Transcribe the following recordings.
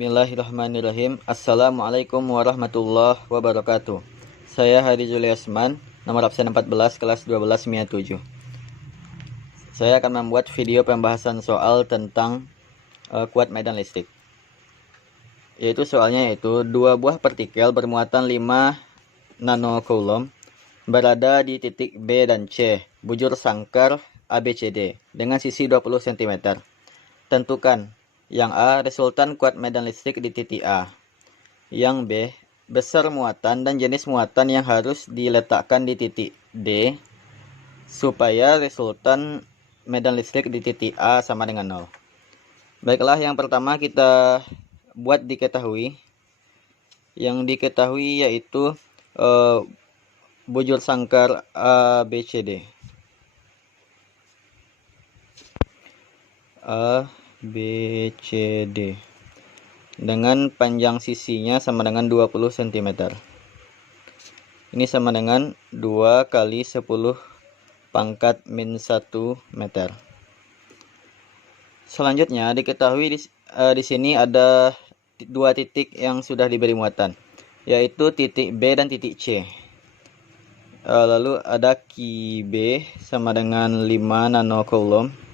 Bismillahirrahmanirrahim. Assalamualaikum warahmatullahi wabarakatuh. Saya Hadi Juliasman, nomor absen 14, kelas 12 MIA 7. Saya akan membuat video pembahasan soal tentang kuat medan listrik. Soalnya dua buah partikel bermuatan 5 nanocoulomb berada di titik B dan C, bujur sangkar ABCD dengan sisi 20 cm. Tentukan. Yang A, resultan kuat medan listrik di titik A. Yang B, besar muatan dan jenis muatan yang harus diletakkan di titik D supaya resultan medan listrik di titik A sama dengan 0. Baiklah, yang pertama kita buat diketahui. Yang diketahui yaitu bujur sangkar ABCD. ABCD dengan panjang sisinya sama dengan 20 cm. Ini sama dengan 2 kali 10 pangkat min 1 meter. Selanjutnya diketahui di sini ada dua titik yang sudah diberi muatan, yaitu titik B dan titik C. Lalu ada QB sama dengan 5 nanocoulomb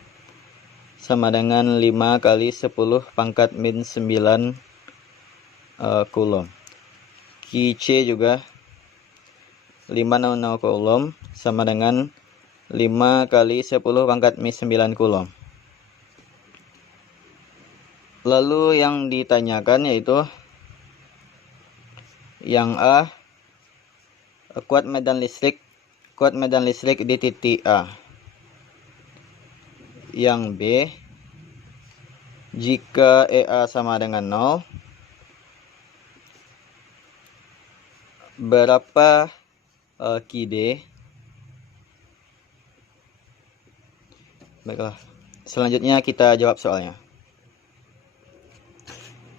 sama dengan 5 kali 10 pangkat min 9 coulomb. QC juga 5 nanocoulomb sama dengan 5 kali 10 pangkat min 9 coulomb. Lalu yang ditanyakan yaitu yang A, kuat medan listrik di titik A. Yang B, jika EA sama dengan 0, berapa QD? Baiklah, selanjutnya kita jawab soalnya.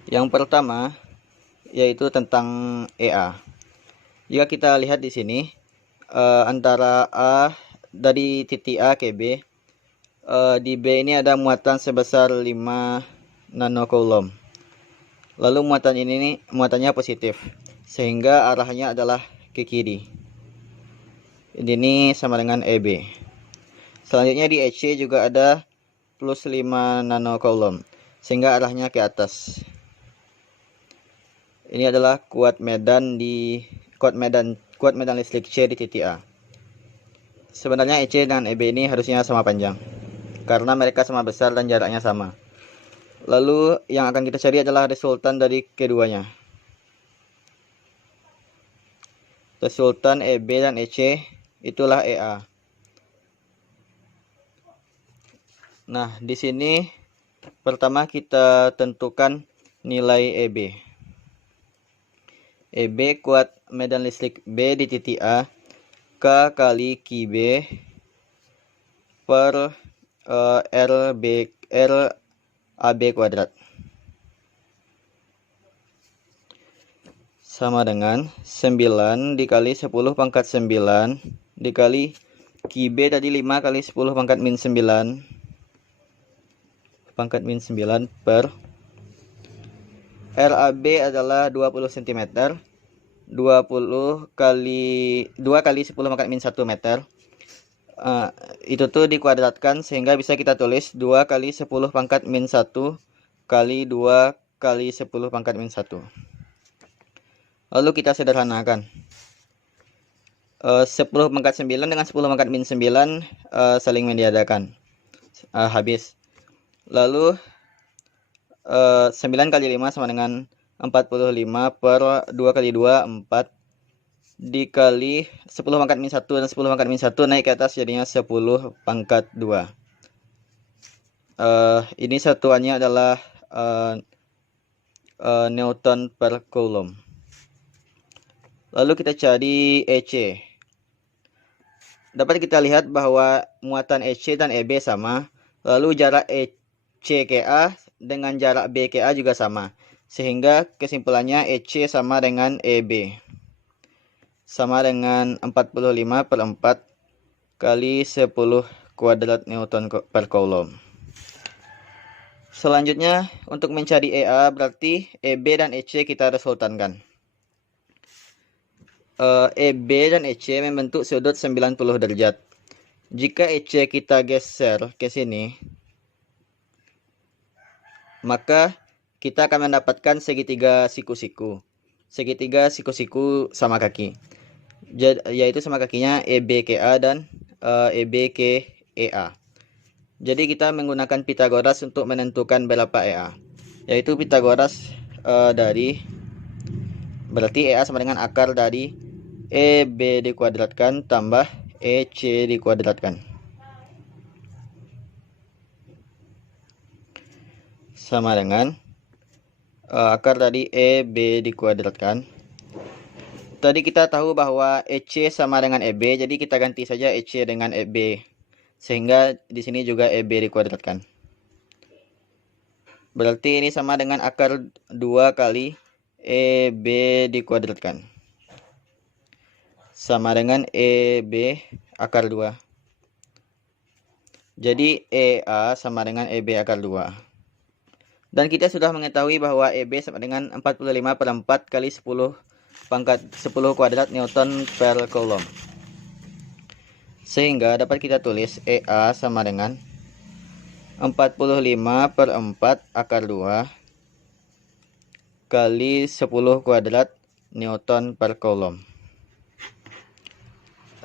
Yang pertama yaitu tentang EA. Jika kita lihat di sini antara A dari titik A ke B, di B ini ada muatan sebesar 5 nanocoulomb. Lalu muatan ini muatannya positif, sehingga arahnya adalah ke kiri. Ini sama dengan EB. Selanjutnya di EC juga ada plus 5 nanocoulomb, sehingga arahnya ke atas. Ini adalah kuat medan listrik C di titik A. Sebenarnya EC dan EB ini harusnya sama panjang, karena mereka sama besar dan jaraknya sama. Lalu yang akan kita cari adalah resultan dari keduanya. Resultan EB dan EC itulah EA. Nah, di sini pertama kita tentukan nilai EB. EB kuat medan listrik B di titik A, K kali QB per RAB kuadrat sama dengan 9 dikali 10 pangkat 9 dikali QB tadi 5 kali 10 pangkat min 9 per RAB adalah 20 cm, 2 kali 10 pangkat min 1 meter. Itu tuh dikuadratkan sehingga bisa kita tulis 2 kali 10 pangkat min 1 kali 2 kali 10 pangkat min 1. Lalu kita sederhanakan. 10 pangkat 9 dengan 10 pangkat min 9 saling meniadakan. Habis. Lalu 9 kali 5 sama dengan 45 per 2 kali 2, 4 dikali 10 pangkat min 1 dan 10 pangkat min 1 naik ke atas jadinya 10 pangkat 2. Ini satuannya adalah Newton per Coulomb. Lalu kita cari EC. Dapat kita lihat bahwa muatan EC dan EB sama. Lalu jarak EC ke A dengan jarak B ke A juga sama. Sehingga kesimpulannya EC sama dengan EB. Sama dengan 45 per 4 kali 10 kuadrat Newton per Coulomb. Selanjutnya, untuk mencari EA berarti EB dan EC kita resultankan. EB dan EC membentuk sudut 90 derajat. Jika EC kita geser ke sini, maka kita akan mendapatkan segitiga siku-siku. Segitiga siku-siku sama kaki. Yaitu sama kakinya EB ke A dan EB ke EA. Jadi kita menggunakan Pitagoras untuk menentukan berapa EA. Yaitu Pitagoras berarti EA sama dengan akar dari EB dikuadratkan tambah EC dikuadratkan. Sama dengan akar dari EB dikuadratkan. Tadi kita tahu bahwa EC sama dengan EB, jadi kita ganti saja EC dengan EB. Sehingga di sini juga EB dikuadratkan. Berarti ini sama dengan akar 2 kali EB dikuadratkan. Sama dengan EB akar 2. Jadi EA sama dengan EB akar 2. Dan kita sudah mengetahui bahwa EB sama dengan 45/4 kali 10 pangkat 10 kuadrat Newton per Coulomb. Sehingga dapat kita tulis EA sama dengan 45/4 akar 2 kali 10 kuadrat Newton per Coulomb.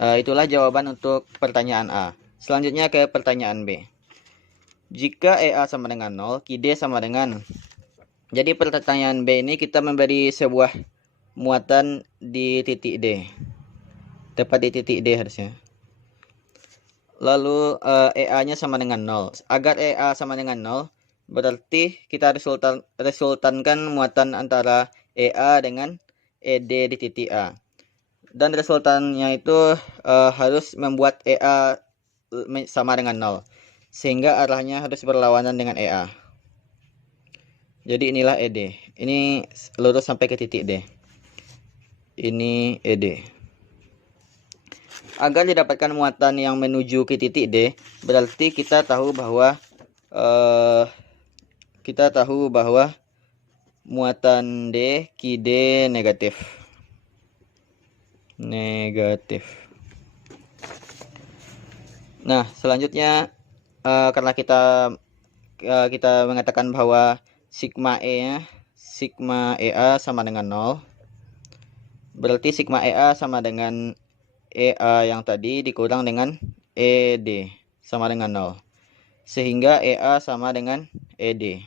Itulah jawaban untuk pertanyaan A. Selanjutnya ke pertanyaan B. Jika EA sama dengan 0, QD sama dengan. Jadi pertanyaan B ini kita memberi sebuah muatan di titik D. Tepat di titik D harusnya. Lalu EA-nya sama dengan 0. Agar EA sama dengan 0, berarti kita resultankan muatan antara EA dengan ED di titik A. Dan resultannya itu harus membuat EA sama dengan 0. Sehingga arahnya harus berlawanan dengan EA. Jadi inilah ED. Ini lurus sampai ke titik D. Ini ED. Agar didapatkan muatan yang menuju ke titik D, berarti kita tahu bahwa muatan D, QD negatif. Nah, selanjutnya karena kita mengatakan bahwa sigma EA sama dengan 0, berarti sigma EA sama dengan EA yang tadi dikurang dengan ED sama dengan 0. Sehingga EA sama dengan ED.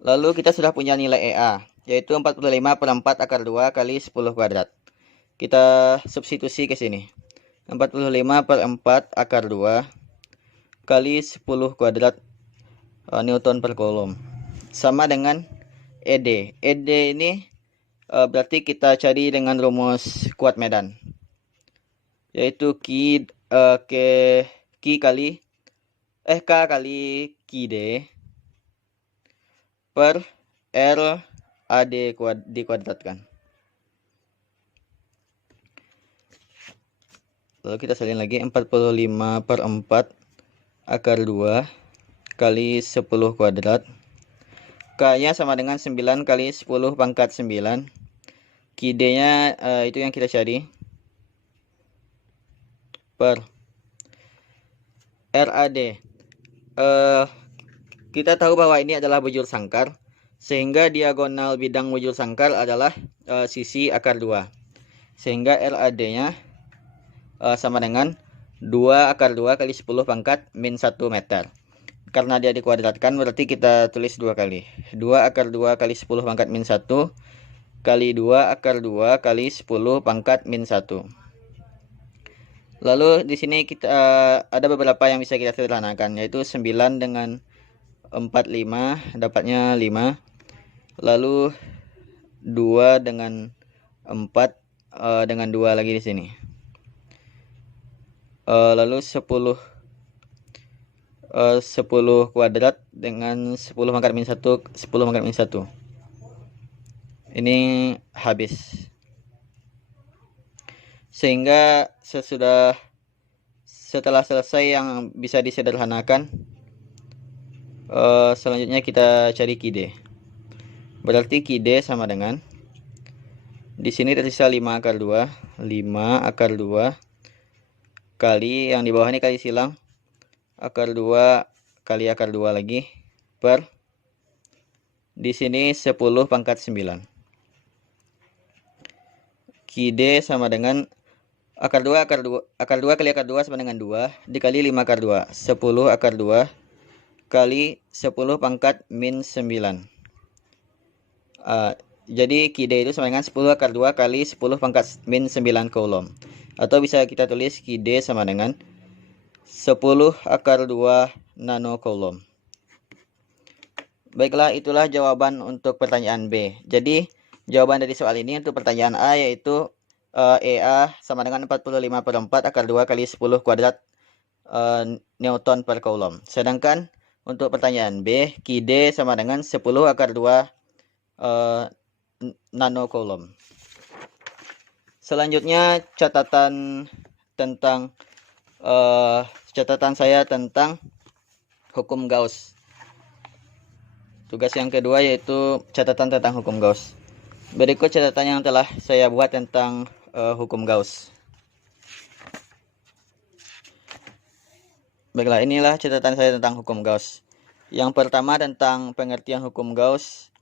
Lalu kita sudah punya nilai EA, yaitu 45/4 akar 2 kali 10 kuadrat. Kita substitusi ke sini. 45/4 akar 2 kali 10 kuadrat Newton per Coulomb. Sama dengan ED. ED ini berarti kita cari dengan rumus kuat medan. Yaitu K kali QD per RAD dikuadratkan. Lalu kita salin lagi 45/4 akar 2 kali 10 kuadrat. K-nya sama dengan 9 kali 10 pangkat 9. QD-nya itu yang kita cari. Per RAD. Kita tahu bahwa ini adalah bujur sangkar, sehingga diagonal bidang bujur sangkar adalah sisi akar 2. Sehingga RAD-nya sama dengan 2 akar 2 kali 10 pangkat min 1 meter. Karena dia dikuadratkan, berarti kita tulis 2 kali. 2 akar 2 kali 10 pangkat min 1 kali 2 akar 2 kali 10 pangkat min 1. Lalu di sini kita ada beberapa yang bisa kita sederhanakan, yaitu 9 dengan 45 dapatnya 5. Lalu 2 dengan 4 dengan 2 lagi di sini. Lalu 10 kuadrat dengan 10 pangkat min 1 10 pangkat min 1. Ini habis. Sehingga setelah selesai yang bisa disederhanakan, Selanjutnya kita cari Qd. Berarti Qd sama dengan, di sini tersisa 5 akar 2, 5 akar 2 kali yang di bawah ini kali silang akar 2 kali akar 2 lagi per, di sini 10 pangkat 9. Qd sama dengan akar 2 kali akar 2 sama dengan 2 dikali 5 akar 2, 10 akar 2 kali 10 pangkat min 9. Jadi Qd itu sama dengan 10 akar 2 kali 10 pangkat min 9 coulomb. Atau bisa kita tulis Qd sama dengan 10 akar 2 nanocoulomb. Baiklah, itulah jawaban untuk pertanyaan B. Jadi jawaban dari soal ini untuk pertanyaan A yaitu EA sama dengan 45/4 akar 2 kali 10 kuadrat Newton per coulomb. Sedangkan untuk pertanyaan B, Qd sama dengan 10 akar 2 nanocoulomb. Selanjutnya catatan saya tentang hukum Gauss. Tugas yang kedua yaitu catatan tentang hukum Gauss. Berikut catatan yang telah saya buat tentang hukum Gauss. Baiklah, inilah catatan saya tentang hukum Gauss. Yang pertama tentang pengertian hukum Gauss,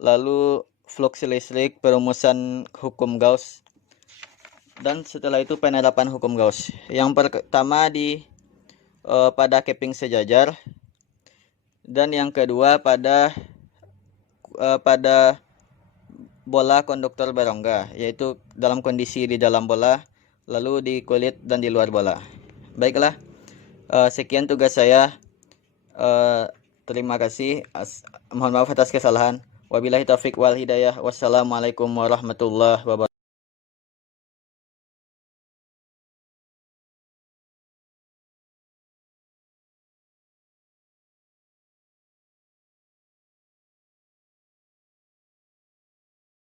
lalu flux listrik, perumusan hukum Gauss, dan setelah itu penerapan hukum Gauss. Yang pertama pada keping sejajar, dan yang kedua pada bola konduktor berongga, yaitu dalam kondisi di dalam bola, lalu di kulit dan di luar bola. Baiklah, sekian tugas saya. Terima kasih. Mohon maaf atas kesalahan. Wabillahi taufik wal hidayah. Wassalamualaikum warahmatullahi wabarakatuh.